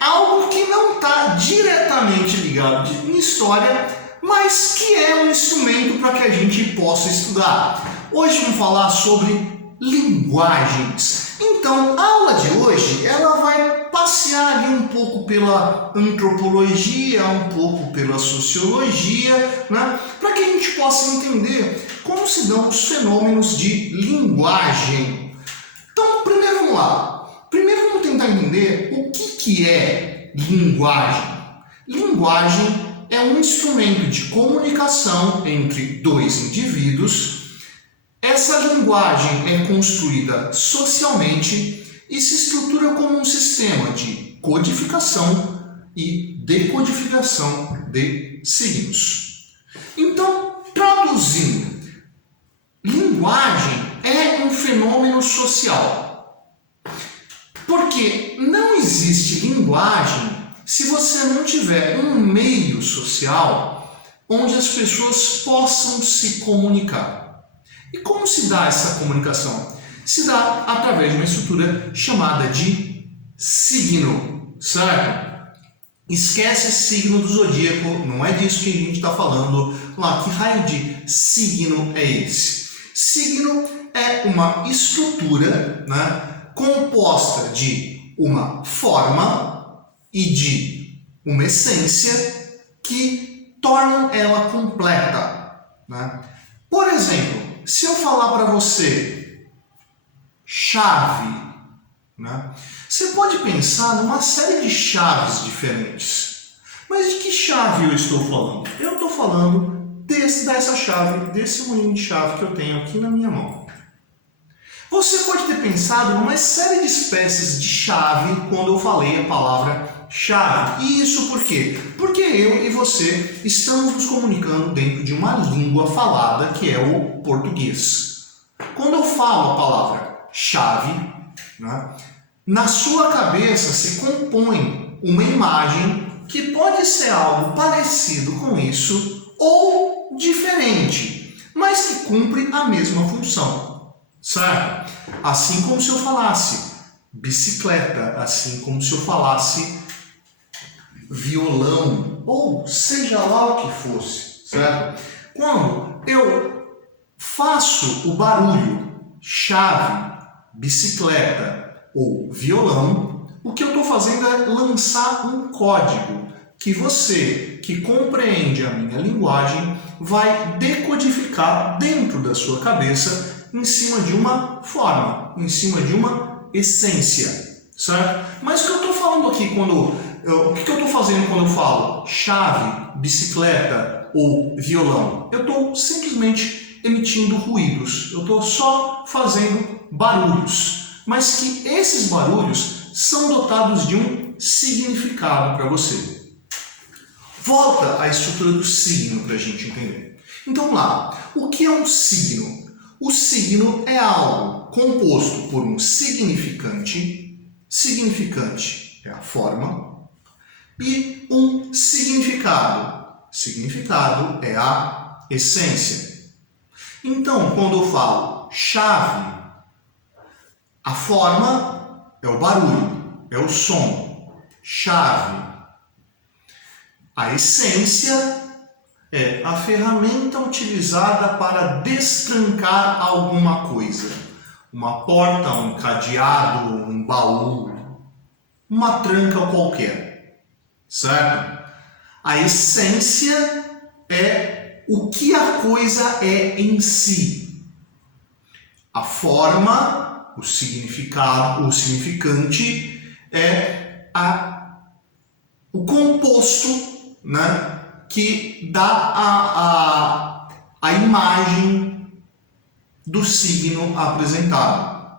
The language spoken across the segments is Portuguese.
algo que não está diretamente ligado em história, mas que é um instrumento para que a gente possa estudar. Hoje vamos falar sobre linguagens. Então, a aula de hoje ela vai passear ali um pouco pela antropologia, um pouco pela sociologia, né? Para que a gente possa entender como se dão os fenômenos de linguagem. Então, primeiro vamos lá. Primeiro vamos tentar entender o que é linguagem. Linguagem é um instrumento de comunicação entre dois indivíduos. Essa linguagem é construída socialmente e se estrutura como um sistema de codificação e decodificação de signos. Então, traduzindo, linguagem é um fenômeno social. Porque não existe linguagem se você não tiver um meio social onde as pessoas possam se comunicar. E como se dá essa comunicação? Se dá através de uma estrutura chamada de signo, certo? Esquece signo do zodíaco, não é disso que a gente está falando lá. Que raio de signo é esse? Signo é uma estrutura, né, composta de uma forma e de uma essência que tornam ela completa, né? Por exemplo, se eu falar para você chave, né, você pode pensar numa série de chaves diferentes. Mas de que chave eu estou falando? Eu estou falando dessa chave, desse moinho de chave que eu tenho aqui na minha mão. Você pode ter pensado numa série de espécies de chave quando eu falei a palavra chave. E isso por quê? Porque eu e você estamos nos comunicando dentro de uma língua falada que é o português. Quando eu falo a palavra chave, né, na sua cabeça se compõe uma imagem que pode ser algo parecido com isso ou diferente, mas que cumpre a mesma função, certo? Assim como se eu falasse bicicleta, assim como se eu falasse violão, ou seja lá o que fosse, certo? Quando eu faço o barulho chave, bicicleta ou violão, o que eu estou fazendo é lançar um código que você, que compreende a minha linguagem, vai decodificar dentro da sua cabeça em cima de uma forma, em cima de uma essência, certo? Mas o que eu estou falando aqui o que eu estou fazendo quando eu falo chave, bicicleta ou violão? Eu estou simplesmente emitindo ruídos. Eu estou só fazendo barulhos. Mas que esses barulhos são dotados de um significado para você. Volta à estrutura do signo para a gente entender. Então lá, o que é um signo? O signo é algo composto por um significante. Significante é a forma. E um significado. Significado é a essência. Então, quando eu falo chave, a forma é o barulho, é o som. Chave. A essência é a ferramenta utilizada para destrancar alguma coisa. Uma porta, um cadeado, um baú, uma tranca qualquer. Certo? A essência é o que a coisa é em si. A forma, o significado, o significante é o composto, né, que dá a imagem do signo apresentado.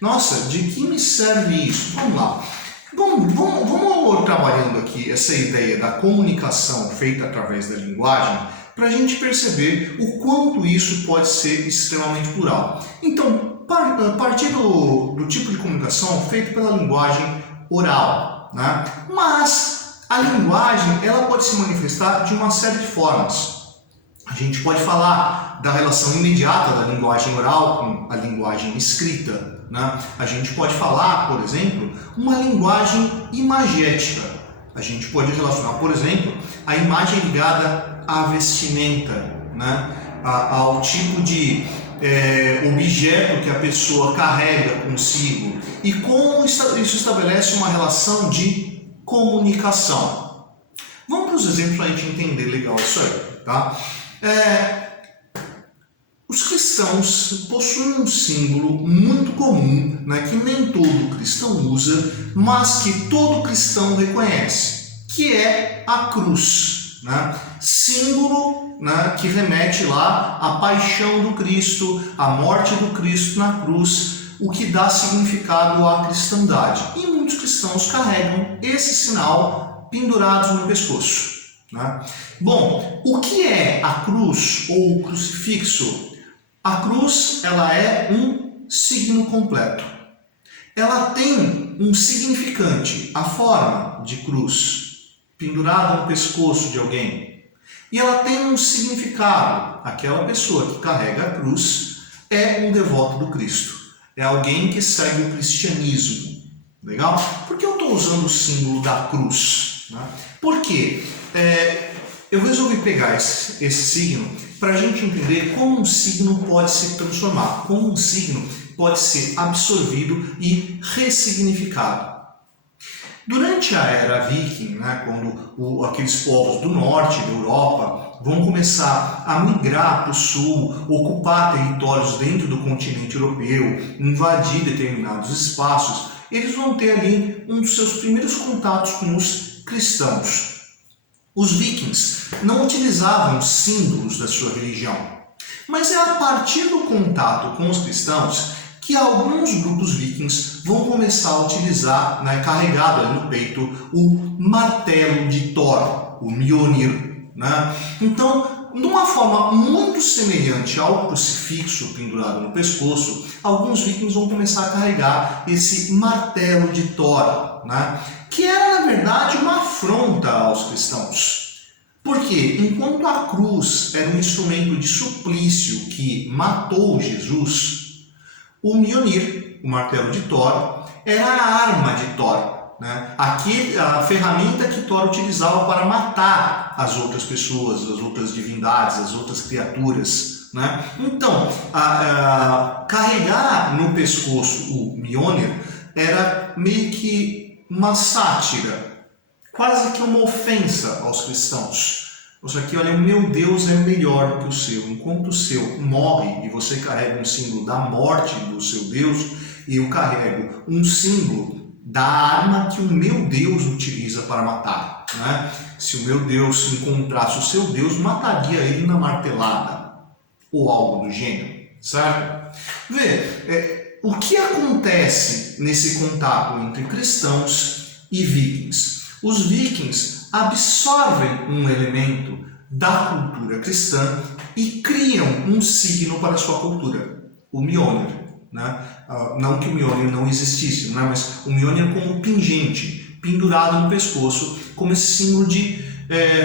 Nossa, de que me serve isso? Vamos lá. Vamos trabalhando aqui essa ideia da comunicação feita através da linguagem para a gente perceber o quanto isso pode ser extremamente plural. Então, a partir do tipo de comunicação feito pela linguagem oral, né? Mas a linguagem ela pode se manifestar de uma série de formas. A gente pode falar da relação imediata da linguagem oral com a linguagem escrita. né? A gente pode falar, por exemplo, uma linguagem imagética. A gente pode relacionar, por exemplo, a imagem ligada à vestimenta, né? Ao tipo de objeto que a pessoa carrega consigo e como isso estabelece uma relação de comunicação. Vamos para os exemplos para a gente entender legal isso aí, tá? Os cristãos possuem um símbolo muito comum, né, que nem todo cristão usa, mas que todo cristão reconhece, que é a cruz, né? Símbolo, né, que remete lá à paixão do Cristo, à morte do Cristo na cruz, o que dá significado à cristandade. E muitos cristãos carregam esse sinal pendurados no pescoço, né? Bom, o que é a cruz ou o crucifixo? A cruz, ela é um signo completo. Ela tem um significante, a forma de cruz, pendurada no pescoço de alguém. E ela tem um significado. Aquela pessoa que carrega a cruz é um devoto do Cristo. É alguém que segue o cristianismo. Legal? Por que eu estou usando o símbolo da cruz? Né? Porque eu resolvi pegar esse signo para a gente entender como um signo pode se transformar, como um signo pode ser absorvido e ressignificado. Durante a era viking, né, quando aqueles povos do norte da Europa vão começar a migrar para o sul, ocupar territórios dentro do continente europeu, invadir determinados espaços, eles vão ter ali um dos seus primeiros contatos com os cristãos. Os vikings não utilizavam símbolos da sua religião, mas é a partir do contato com os cristãos que alguns grupos vikings vão começar a utilizar, né, carregado ali no peito, o martelo de Thor, o Mjolnir, né? Então, de uma forma muito semelhante ao crucifixo pendurado no pescoço, alguns vikings vão começar a carregar esse martelo de Thor, né? Que era, na verdade, uma afronta aos cristãos. Porque, enquanto a cruz era um instrumento de suplício que matou Jesus, o Mjolnir, o martelo de Thor, era a arma de Thor, né? A ferramenta que Thor utilizava para matar as outras pessoas, as outras divindades, as outras criaturas, né? Então, carregar no pescoço o Mjolnir era meio que uma sátira, quase que uma ofensa aos cristãos. Isso aqui, olha, o meu Deus é melhor do que o seu. Enquanto o seu morre e você carrega um símbolo da morte do seu Deus, eu carrego um símbolo da arma que o meu Deus utiliza para matar, né? Se o meu Deus encontrasse o seu Deus, mataria ele na martelada, ou algo do gênero, certo? O que acontece nesse contato entre cristãos e vikings? Os vikings absorvem um elemento da cultura cristã e criam um signo para a sua cultura, o Mjolnir, né? Não que o Mjolnir não existisse, né? Mas o Mjolnir como pingente, pendurado no pescoço, como esse símbolo de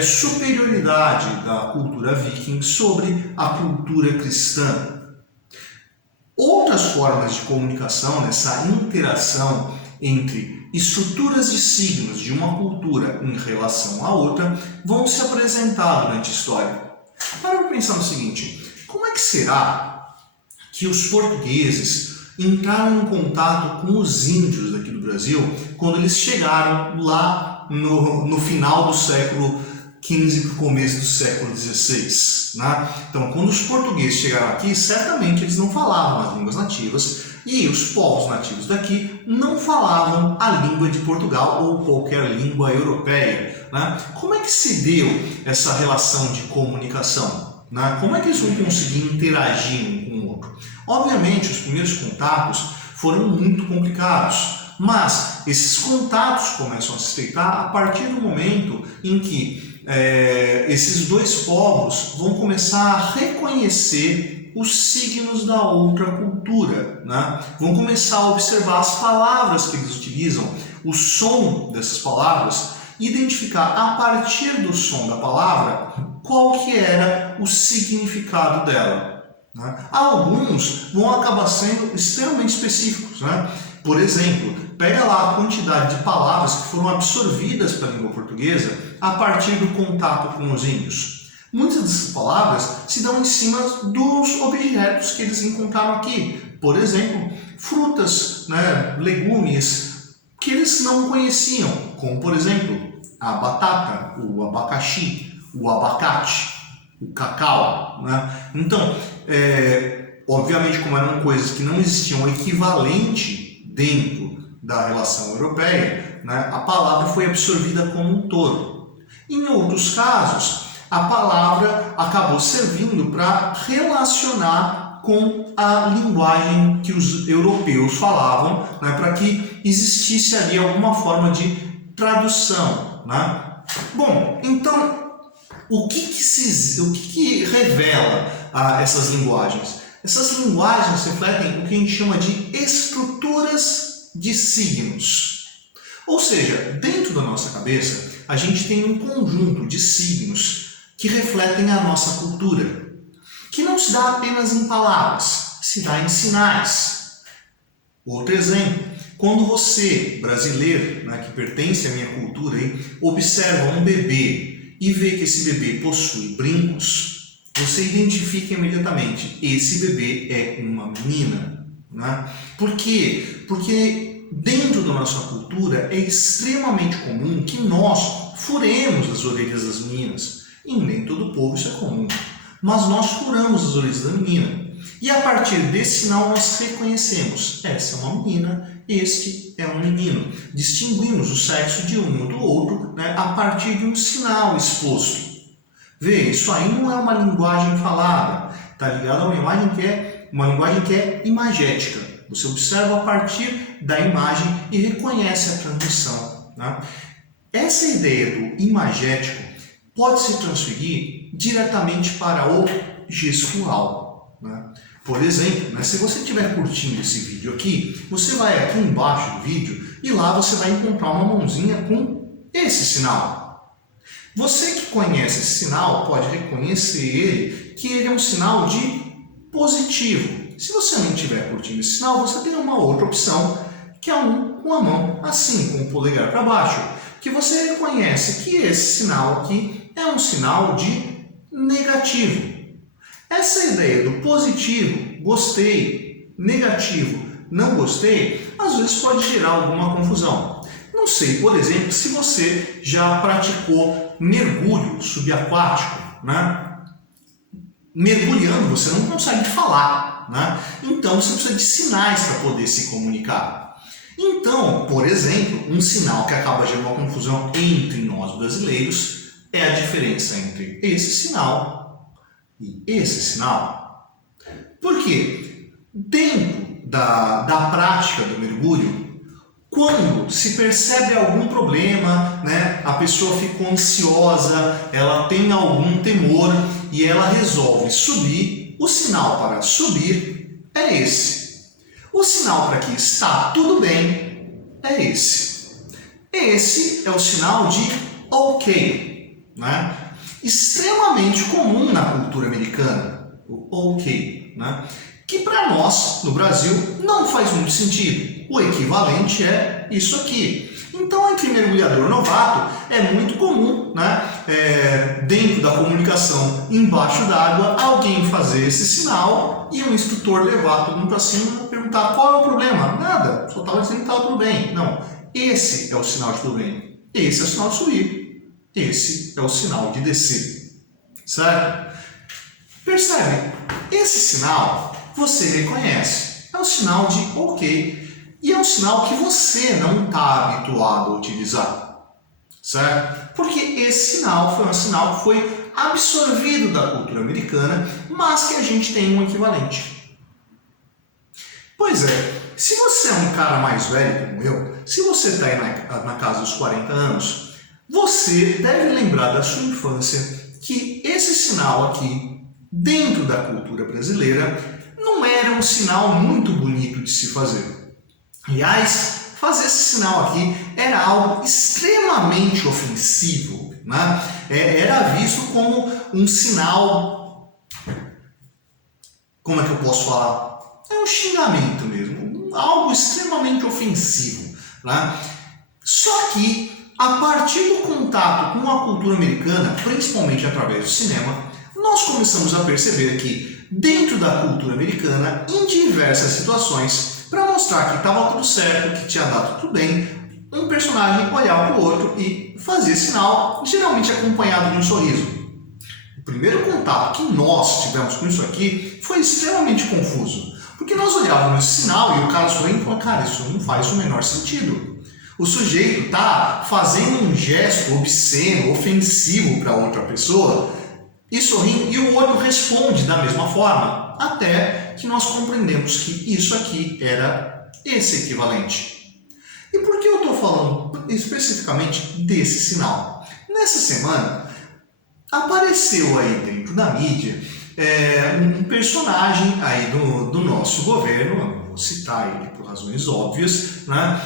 superioridade da cultura viking sobre a cultura cristã. Outras formas de comunicação, nessa interação entre estruturas de signos de uma cultura em relação à outra, vão se apresentar durante a história. Para pensar no seguinte: como é que será que os portugueses entraram em contato com os índios daqui do Brasil quando eles chegaram lá no final do século XV para o começo do século XVI, né? Então, quando os portugueses chegaram aqui, certamente eles não falavam as línguas nativas e os povos nativos daqui não falavam a língua de Portugal ou qualquer língua europeia, né? Como é que se deu essa relação de comunicação, né? Como é que eles vão conseguir interagir um com o outro? Obviamente, os primeiros contatos foram muito complicados, mas esses contatos começam a se estreitar a partir do momento em que esses dois povos vão começar a reconhecer os signos da outra cultura, né? Vão começar a observar as palavras que eles utilizam, o som dessas palavras, identificar a partir do som da palavra qual que era o significado dela. né? Alguns vão acabar sendo extremamente específicos, né? Por exemplo, pega lá a quantidade de palavras que foram absorvidas pela língua portuguesa a partir do contato com os índios. Muitas dessas palavras se dão em cima dos objetos que eles encontraram aqui. Por exemplo, frutas, né, legumes que eles não conheciam, como por exemplo a batata, o abacaxi, o abacate, o cacau, né? Então, obviamente, como eram coisas que não existiam um equivalente dentro da relação europeia, né, a palavra foi absorvida como um todo. Em outros casos, a palavra acabou servindo para relacionar com a linguagem que os europeus falavam, né, para que existisse ali alguma forma de tradução, né? Bom, então, o que revela essas linguagens? Essas linguagens refletem o que a gente chama de estruturas de signos. Ou seja, dentro da nossa cabeça, a gente tem um conjunto de signos que refletem a nossa cultura, que não se dá apenas em palavras, se dá em sinais. Outro exemplo, quando você, brasileiro, né, que pertence à minha cultura, observa um bebê e vê que esse bebê possui brincos, você identifica imediatamente, esse bebê é uma menina. Né? Por quê? Porque dentro da nossa cultura é extremamente comum que nós furemos as orelhas das meninas. E nem todo povo isso é comum. Mas nós furamos as orelhas da menina. E a partir desse sinal nós reconhecemos, essa é uma menina, este é um menino. Distinguimos o sexo de um ou do outro, né, a partir de um sinal exposto. Vê, isso aí não é uma linguagem falada, está ligado a uma linguagem que é imagética. Você observa a partir da imagem e reconhece a transmissão. Né? Essa ideia do imagético pode se transferir diretamente para o gestual. Né? Por exemplo, né, se você estiver curtindo esse vídeo aqui, você vai aqui embaixo do vídeo e lá você vai encontrar uma mãozinha com esse sinal. Você que conhece esse sinal pode reconhecer ele, que ele é um sinal de positivo. Se você não estiver curtindo esse sinal, você tem uma outra opção, que é um com a mão assim, com o polegar para baixo, que você reconhece que esse sinal aqui é um sinal de negativo. Essa ideia do positivo, gostei, negativo, não gostei, às vezes pode gerar alguma confusão. Não sei, por exemplo, se você já praticou mergulho subaquático, né? Mergulhando você não consegue falar, né? Então você precisa de sinais para poder se comunicar. Então, por exemplo, um sinal que acaba gerando uma confusão entre nós brasileiros é a diferença entre esse sinal e esse sinal. Por quê? Dentro da prática do mergulho, quando se percebe algum problema, né, a pessoa ficou ansiosa, ela tem algum temor e ela resolve subir, o sinal para subir é esse. O sinal para que está tudo bem é esse. Esse é o sinal de ok, né? Extremamente comum na cultura americana, o ok, né? Que para nós, no Brasil, não faz muito sentido. O equivalente é isso aqui. Então, entre mergulhador novato, é muito comum, né, dentro da comunicação embaixo d'água, alguém fazer esse sinal e um instrutor levar todo mundo para cima e perguntar qual é o problema. Nada, só estava dizendo que estava tudo bem. Não, esse é o sinal de tudo bem. Esse é o sinal de subir. Esse é o sinal de descer. Certo? Percebe? Esse sinal você reconhece. É o sinal de ok. E é um sinal que você não está habituado a utilizar. Certo? Porque esse sinal foi um sinal que foi absorvido da cultura americana, mas que a gente tem um equivalente. Pois é, se você é um cara mais velho como eu, se você está aí na casa dos 40 anos, você deve lembrar da sua infância que esse sinal aqui, dentro da cultura brasileira, não era um sinal muito bonito de se fazer. Aliás, fazer esse sinal aqui era algo extremamente ofensivo, né? Era visto como um sinal como é que eu posso falar? É um xingamento mesmo, algo extremamente ofensivo, né? Só que, a partir do contato com a cultura americana, principalmente através do cinema, nós começamos a perceber que, dentro da cultura americana, em diversas situações, para mostrar que estava tudo certo, que tinha dado tudo bem, um personagem olhava para o outro e fazia sinal, geralmente acompanhado de um sorriso. O primeiro contato que nós tivemos com isso aqui foi extremamente confuso, porque nós olhávamos esse sinal e o cara sorrindo e falou, cara, isso não faz o menor sentido. O sujeito está fazendo um gesto obsceno, ofensivo para outra pessoa e sorrindo, e o outro responde da mesma forma, até que nós compreendemos que isso aqui era esse equivalente. E por que eu estou falando especificamente desse sinal? Nessa semana, apareceu aí dentro da mídia um personagem aí do nosso governo, eu não vou citar ele por razões óbvias, né,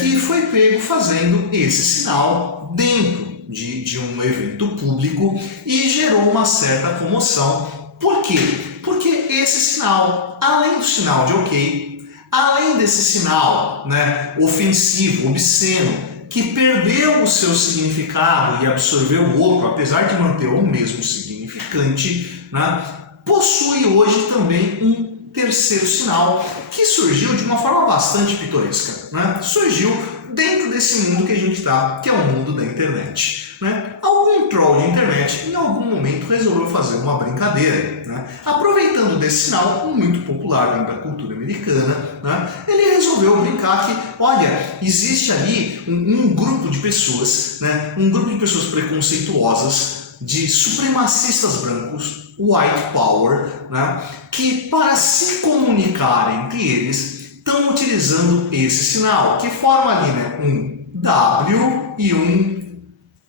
que foi pego fazendo esse sinal dentro de um evento público e gerou uma certa comoção. Por quê? Porque esse sinal, além do sinal de ok, além desse sinal, né, ofensivo, obsceno, que perdeu o seu significado e absorveu o outro, apesar de manter o mesmo significante, né, possui hoje também um terceiro sinal que surgiu de uma forma bastante pitoresca, né? Surgiu dentro desse mundo que a gente está, que é o mundo da internet, né? Algum troll de internet em algum momento resolveu fazer uma brincadeira, né? Aproveitando desse sinal muito popular dentro da cultura americana, né? Ele resolveu brincar que, olha, existe ali um grupo de pessoas, né? Um grupo de pessoas preconceituosas, de supremacistas brancos, white power, né? Que para se comunicar entre eles estão utilizando esse sinal, que forma ali, né, um W e um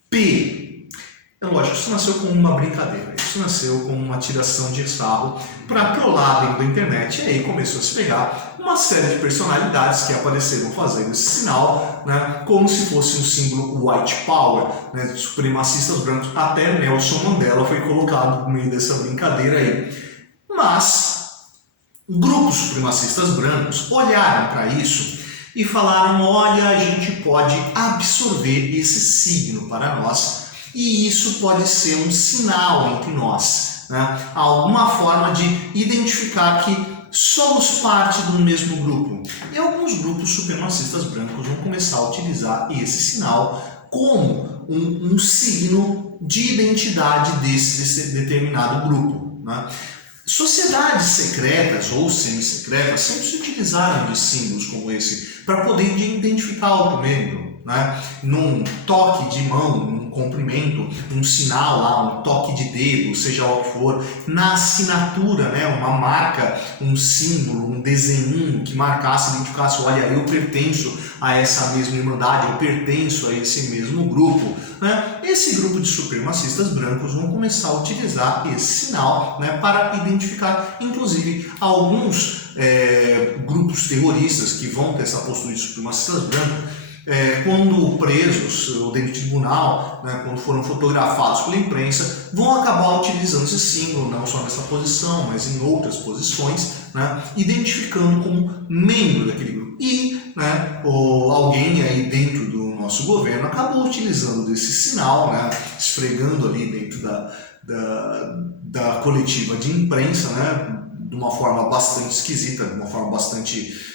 P. É lógico, isso nasceu como uma brincadeira, isso nasceu como uma tiração de sarro para trollar dentro da internet, e aí começou a se pegar uma série de personalidades que apareceram fazendo esse sinal, né, como se fosse um símbolo white power, né, de supremacistas brancos. Até Nelson Mandela foi colocado no meio dessa brincadeira aí. Mas grupos supremacistas brancos olharam para isso e falaram, olha, a gente pode absorver esse signo para nós e isso pode ser um sinal entre nós, né? Alguma forma de identificar que somos parte do mesmo grupo. E alguns grupos supremacistas brancos vão começar a utilizar esse sinal como um signo de identidade desse determinado grupo, né? Sociedades secretas ou semi-secretas sempre se utilizaram de símbolos como esse para poder identificar outro membro, né? Num toque de mão, num cumprimento, um sinal lá, um toque de dedo, seja o que for, na assinatura, né? Uma marca, um símbolo, um desenho que marcasse, identificasse, olha, eu pertenço a essa mesma irmandade, eu pertenço a esse mesmo grupo, né? Esse grupo de supremacistas brancos vão começar a utilizar esse sinal, né, para identificar, inclusive, alguns grupos terroristas que vão ter essa postura de supremacistas brancos. Quando presos ou dentro de tribunal, né, quando foram fotografados pela imprensa, vão acabar utilizando esse símbolo, não só nessa posição, mas em outras posições, né, identificando como membro daquele grupo. E, né, alguém aí dentro do nosso governo acabou utilizando desse sinal, né, esfregando ali dentro da coletiva de imprensa, né, de uma forma bastante esquisita, de uma forma bastante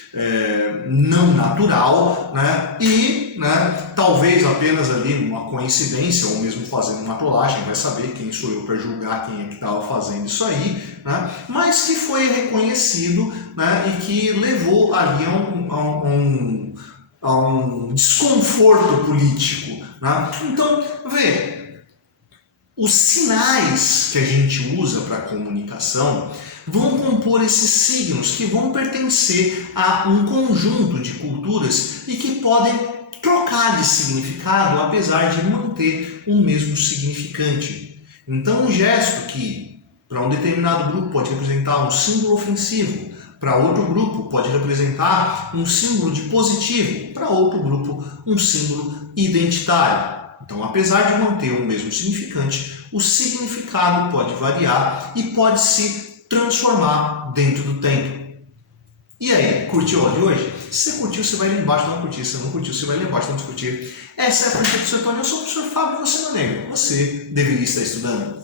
não natural, né? E, né, talvez apenas ali uma coincidência ou mesmo fazendo uma trollagem, vai saber quem sou eu para julgar quem é que estava fazendo isso aí, né? Mas que foi reconhecido, né, e que levou ali a um desconforto político, né? Então, vê, os sinais que a gente usa para comunicação vão compor esses signos que vão pertencer a um conjunto de culturas e que podem trocar de significado apesar de manter o mesmo significante. Então, um gesto que para um determinado grupo pode representar um símbolo ofensivo, para outro grupo pode representar um símbolo de positivo, para outro grupo um símbolo identitário. Então, apesar de manter o mesmo significante, o significado pode variar e pode se transformar dentro do tempo. E aí, curtiu a aula de hoje? Se você curtiu, você vai ali embaixo dar um curtir. Se não curtiu, você vai ali embaixo dar um discutir. Essa é a Política do Setor. Eu sou o professor Fábio, você não lembra. Você deveria estar estudando.